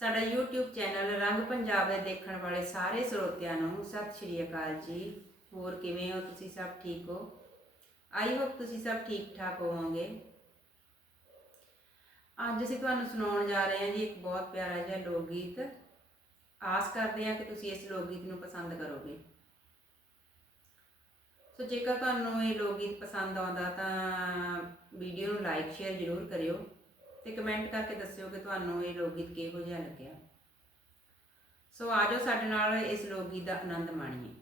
ਸਾਡਾ YouTube channel ਰੰਗ ਪੰਜਾਬ ਦੇ ਦੇਖਣ ਵਾਲੇ ਸਾਰੇ ਸਰੋਤਿਆਂ ਨੂੰ ਸਤਿ ਸ਼੍ਰੀ ਅਕਾਲ ਜੀ। ਹੋਰ ਕਿਵੇਂ ਹੋ ਤੁਸੀਂ ਸਭ ਠੀਕ ਹੋ? ਆਈ ਹੋਪ ਤੁਸੀਂ ਸਭ ਠੀਕ ਠਾਕ ਹੋਵੋਗੇ। ਅੱਜ ਅਸੀਂ ਤੁਹਾਨੂੰ ਸੁਣਾਉਣ ਜਾ ਰਹੇ ਹਾਂ ਜੀ ਇੱਕ ਬਹੁਤ ਪਿਆਰਾ ਜਿਹਾ ਲੋਕ ਗੀਤ ਆਸ ਕਰਦੇ ਹਾਂ ਕਿ ਤੁਸੀਂ ਇਸ ਲੋਕ ਗੀਤ ਨੂੰ ਪਸੰਦ ਕਰੋਗੇ। ਸੋ ਜੇਕਰ ਤੁਹਾਨੂੰ ਇਹ ਲੋਕ ਗੀਤ ਪਸੰਦ ਆਉਂਦਾ ਤਾਂ ਵੀਡੀਓ ਨੂੰ ਲਾਈਕ ਸ਼ੇਅਰ ਜ਼ਰੂਰ ਕਰਿਓ। ਤੇ ਕਮੈਂਟ ਕਰਕੇ ਦੱਸਿਓ ਕਿ ਤੁਹਾਨੂੰ ਇਹ ਲੋਕ ਗੀਤ ਕਿਹੋ ਜਿਹਾ ਲੱਗਿਆ। ਸੋ ਆਜੋ ਸਾਡੇ ਨਾਲ ਇਸ ਲੋਕ ਗੀਤ ਦਾ ਆਨੰਦ ਮਾਣੀਏ।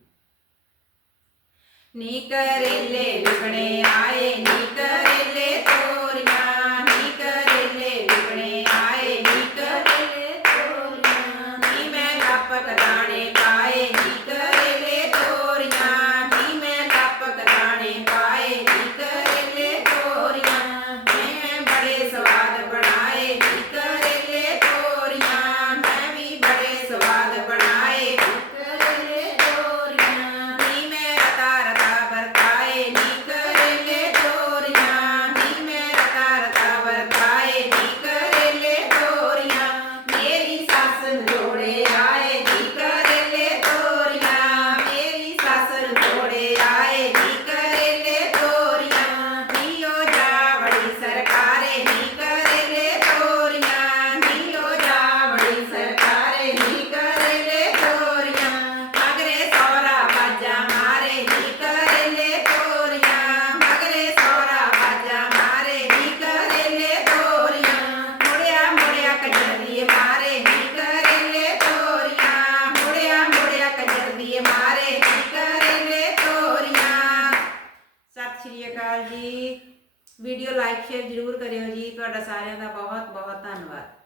ਨੀ ਕਰੇਲੇ ਵਿਕਣੇ ਆਏ, ਨੀ ਕਰੇਲੇ ਤੋਰੀਆਂ ਨੀ ਕਰੇਲੇ ਵਿਕਣੇ ਆਏ ਨੀ ਕਰੇਲੇ ਤੋਰੀਆਂ ਨੀ ਮੈਂ ਲੱਪਕ ਦਾਣੇ ਪਾਏ ਨੀ ਕਰੇਲੇ ਤੋਰੀਆਂ ਨੀ ਮੈਂ ਲੱਪਕ ਦਾਣੇ ਪਾਏ ਨੀ ਕਰੇਲੇ ਤੋਰੀਆਂ ਮੈਂ ਬੜੇ ਸਵਾਦ ਬਣਾਏ ਨੀ ਕਰੇਲੇ ਤੋਰੀਆਂ ਮੈਂ ਵੀ ਬੜੇ ਸਵਾਦ ਬਣਾਏ ਨੀ ਕਰੇਲੇ ਤੋਰੀਆਂ ਨੀ ਮੈਂ ਰਤਾ ਰਤਾ ਵਰਤਾਏ ਨੀ ਕਰੇਲੇ ਤੋਰੀਆਂ ਨੀ ਮੈਂ ਰਤਾ ਰਤਾ ਵਰਤਾਏ ਨੀ ਕਰੇਲੇ ਤੋਰੀਆਂ ਮੇਰੀ ਸੱਸ ਨੂੰ ਜੋੜੇ ਆਏ ਨੀ ਕਰੇਲੇ ਤੋਰੀਆਂ ਮੇਰੀ ਸੱਸ ਨੂੰ ਜੋੜੇ ਆਏ ਨੀ ਕਰੇਲੇ ਤੋਰੀਆਂ ਨੀ ਉਹ ਜਾ ਬੜੀ ਸਰਕਾਰੇ ਨੀ ਕਰੇਲੇ ਤੋਰੀਆਂ ਨੀ ਉਹ ਜਾ ਬੜੀ ਸਰਕਾਰੇ ਨੀ ਕਰੇਲੇ ਤੋਰੀਆਂ ਮਗਰੇ ਸੋਰਾ ਬਾਜਾ ਮਾਰੇ ਨੀ ਕਰੇਲੇ ਤੋਰੀਆਂ ਮਗਰੇ ਸੋਰਾ ਬਾਜਾ ਮਾਰੇ ਨੀ ਕਰੇਲੇ ਤੋਰੀਆਂ ਮੁੜਿਆ ਮੁੜਿਆ ਕਜਰਦੀਏ ਮਾਰੇ ਨੀ ਕਰੇਲੇ ਤੋਰੀਆਂ ਮੁੜਿਆ ਮੁੜਿਆ ਕਜਰਦੀਏ ਮਾਰੇ ਨੀ ਕਰੇਲੇ ਤੋਰੀਆਂ ਸਤਿ ਸ਼੍ਰੀ ਅਕਾਲ ਜੀ। ਵੀਡੀਓ ਲਾਈਕ ਸ਼ੇਅਰ ਜ਼ਰੂਰ ਕਰਿਓ ਜੀ। ਤੁਹਾਡਾ ਸਾਰਿਆਂ ਦਾ ਬਹੁਤ ਬਹੁਤ ਧੰਨਵਾਦ।